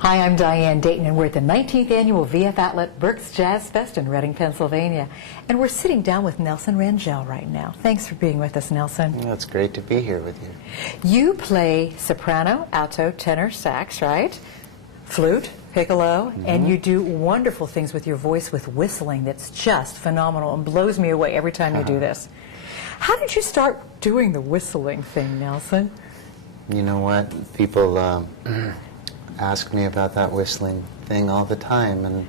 Hi, I'm Diane Dayton, and we're at the 19th Annual VF Outlet Berks Jazz Fest in Reading, Pennsylvania. And we're sitting down with Nelson Rangell right now. Thanks for being with us, Nelson. Well, it's great to be here with you. You play soprano, alto, tenor, sax, right? Flute, piccolo, and you do wonderful things with your voice with whistling that's just phenomenal and blows me away every time you do this. How did you start doing the whistling thing, Nelson? You know what? People ask me about that whistling thing all the time, and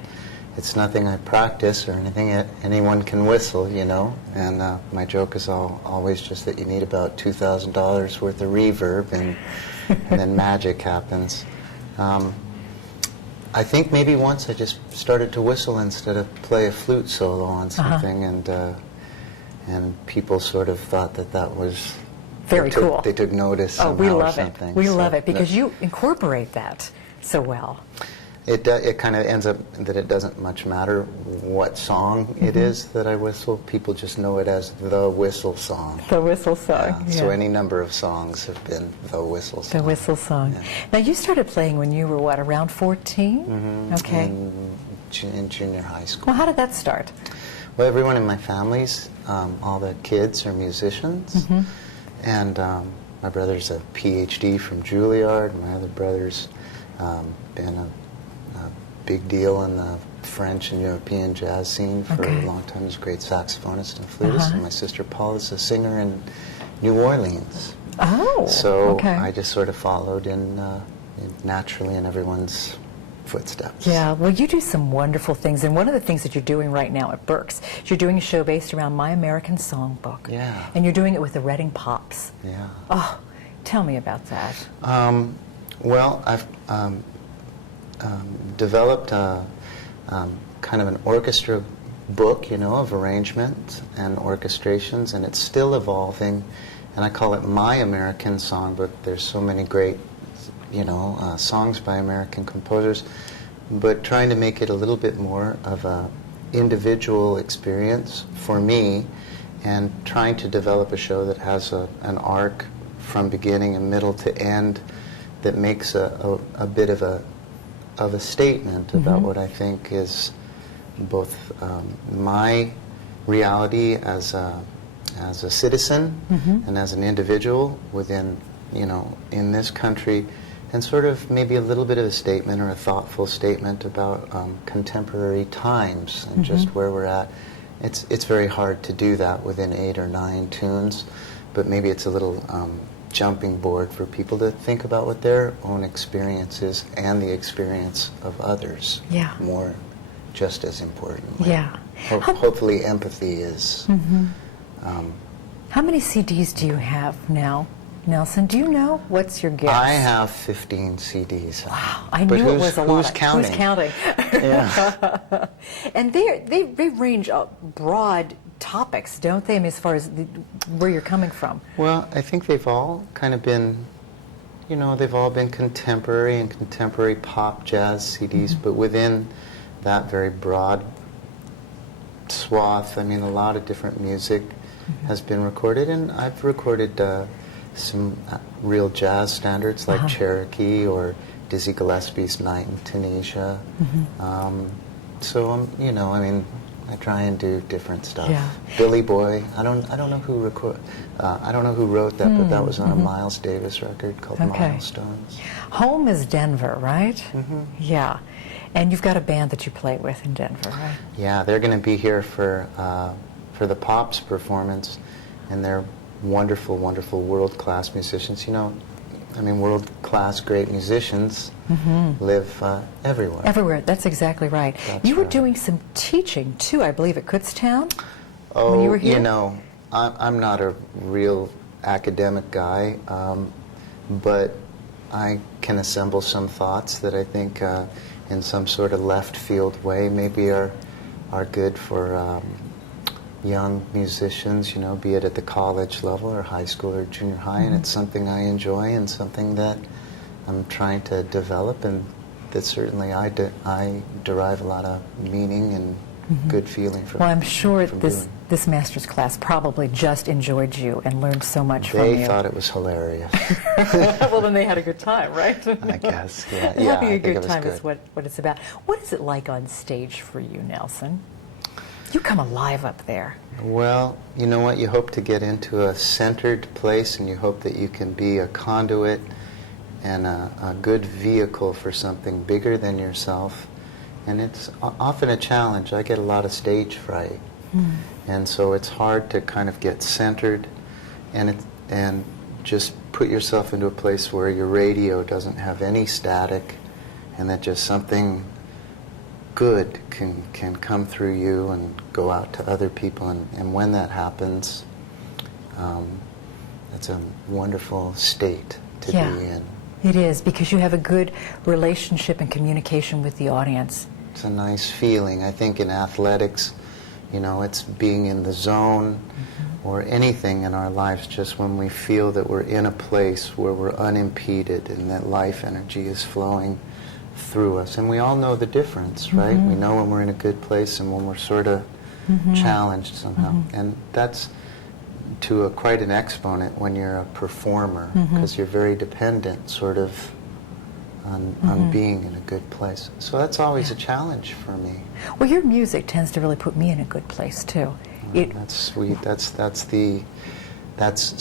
it's nothing I practice or anything. Anyone can whistle, you know, and my joke is always just that you need about $2,000 worth of reverb, and then magic happens. I think maybe once I just started to whistle instead of play a flute solo on something, and people sort of thought that was very cool. They took notice. Oh, we love or it. something. We love it because you incorporate that so well. It kind of ends up that it doesn't much matter what song it is that I whistle. People just know it as the whistle song. The whistle song. Yeah. So any number of songs have been the whistle song. The whistle song. Yeah. Now you started playing when you were what, around 14? Okay. In junior high school. Well, how did that start? Well, everyone in my family's, all the kids are musicians, and my brother's a PhD from Juilliard. My other brother's been a big deal in the French and European jazz scene for a long time. He's a great saxophonist and flutist. And my sister Paul is a singer in New Orleans. Oh, so I just sort of followed naturally in everyone's footsteps. Yeah, well, you do some wonderful things, and one of the things that you're doing right now at Berks, you're doing a show based around My American Songbook. Yeah. And you're doing it with the Reading Pops. Yeah. Oh, tell me about that. Well, I've developed a kind of an orchestra book, you know, of arrangements and orchestrations, and it's still evolving, and I call it My American Songbook. There's so many great, you know, songs by American composers, but trying to make it a little bit more of a individual experience for me, and trying to develop a show that has an arc from beginning and middle to end that makes a bit of a statement about what I think is both my reality as a citizen and as an individual within, you know, in this country, and sort of maybe a little bit of a statement or a thoughtful statement about contemporary times and just where we're at. It's very hard to do that within 8 or 9 tunes, but maybe it's a little jumping board for people to think about what their own experience is and the experience of others. Yeah. More just as importantly. Yeah. Hopefully empathy is. How many CDs do you have now, Nelson? Do you know? What's your guess? I have 15 CDs. Wow, I knew it was a lot. Who's counting? Who's counting? Yeah. And they range broad topics, don't they? I mean, as far as where you're coming from. Well, I think they've all kind of been, you know, they've all been contemporary and contemporary pop jazz CDs, but within that very broad swath, I mean, a lot of different music has been recorded, and I've recorded some real jazz standards like Cherokee or Dizzy Gillespie's Night in Tunisia. So, you know, I mean, I try and do different stuff. Yeah. Billy Boy, I don't know who I don't know who wrote that, but that was on a Miles Davis record called Milestones. Home is Denver, right? Yeah. And you've got a band that you play with in Denver, right? Yeah, they're going to be here for the Pops performance, and they're wonderful, wonderful world-class musicians. You know, I mean, world-class great musicians live everywhere. Everywhere, that's exactly right. You were doing some teaching, too, I believe, at Kutztown? Oh, when you were here? You know, I'm not a real academic guy, but I can assemble some thoughts that I think in some sort of left field way maybe are good for young musicians, you know, be it at the college level or high school or junior high, and it's something I enjoy and something that I'm trying to develop, and that certainly I derive a lot of meaning and good feeling from. Well, I'm sure from this doing. this master's class probably just enjoyed you and learned so much from you. They thought it was hilarious. Well, then they had a good time, right? I guess, yeah. Having Yeah, a I think good it was time good. is what it's about. What is it like on stage for you, Nelson? You come alive up there. Well, you know what? You hope to get into a centered place, and you hope that you can be a conduit and a good vehicle for something bigger than yourself. And it's often a challenge. I get a lot of stage fright. And so it's hard to kind of get centered and just put yourself into a place where your radio doesn't have any static, and that just something good can come through you and go out to other people. And when that happens, it's a wonderful state to be in. It is, because you have a good relationship and communication with the audience. It's a nice feeling. I think in athletics, you know, it's being in the zone or anything in our lives, just when we feel that we're in a place where we're unimpeded and that life energy is flowing through us. And we all know the difference, right? We know when we're in a good place and when we're sort of challenged somehow. And that's to quite an exponent when you're a performer, because you're very dependent sort of on being in a good place. So that's always a challenge for me. Well, your music tends to really put me in a good place too. That's sweet. That's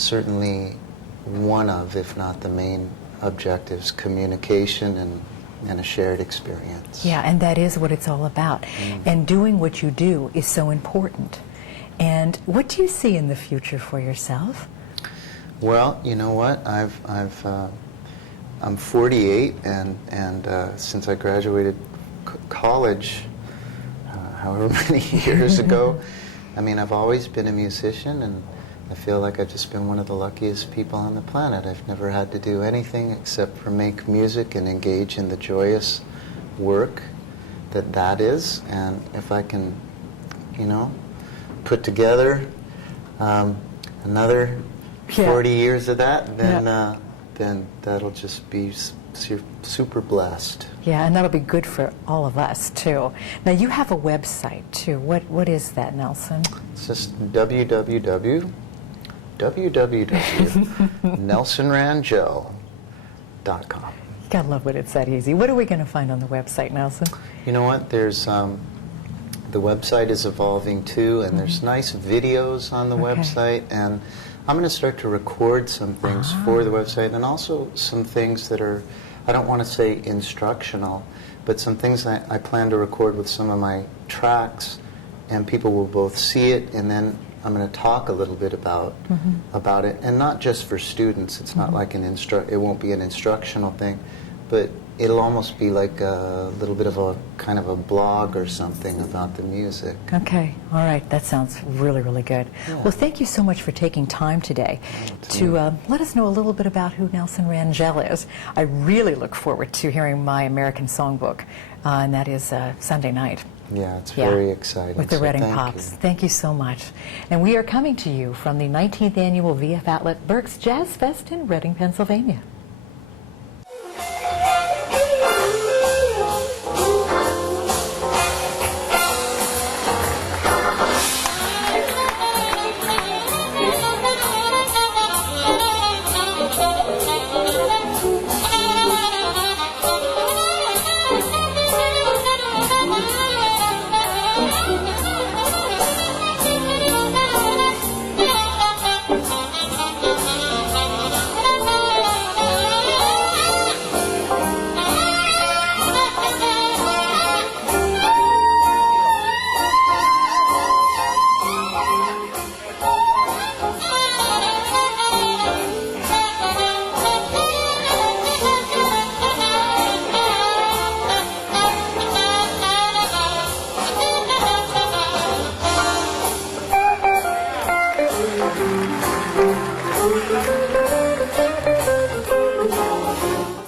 certainly one of, if not the main objectives, communication and a shared experience. Yeah, and that is what it's all about. And doing what you do is so important. And what do you see in the future for yourself? Well, you know what? I'm 48, and since I graduated college, however many years ago, I mean, I've always been a musician, and I feel like I've just been one of the luckiest people on the planet. I've never had to do anything except for make music and engage in the joyous work that is. And if I can, you know, put together another 40 years of that, then that'll just be super blessed. Yeah, and that'll be good for all of us too. Now you have a website too. What is that, Nelson? It's just www.nelsonrangell.com. You gotta love when it's that easy. What are we going to find on the website, Nelson? You know what? There's the website is evolving too, and there's nice videos on the website, and I'm going to start to record some things for the website, and also some things that are, I don't want to say instructional, but some things I plan to record with some of my tracks, and people will both see it, and then I'm going to talk a little bit about it, and not just for students. It's not like it won't be an instructional thing, but it'll almost be like a little bit of a kind of a blog or something about the music. Okay, all right, that sounds really, really good. Yeah. Well, thank you so much for taking time today to let us know a little bit about who Nelson Rangell is. I really look forward to hearing my American Songbook, and that is Sunday night. Yeah, it's very exciting. With the so Reading thank Pops. you. Thank you so much. And we are coming to you from the 19th Annual VF Outlet Berks Jazz Fest in Reading, Pennsylvania.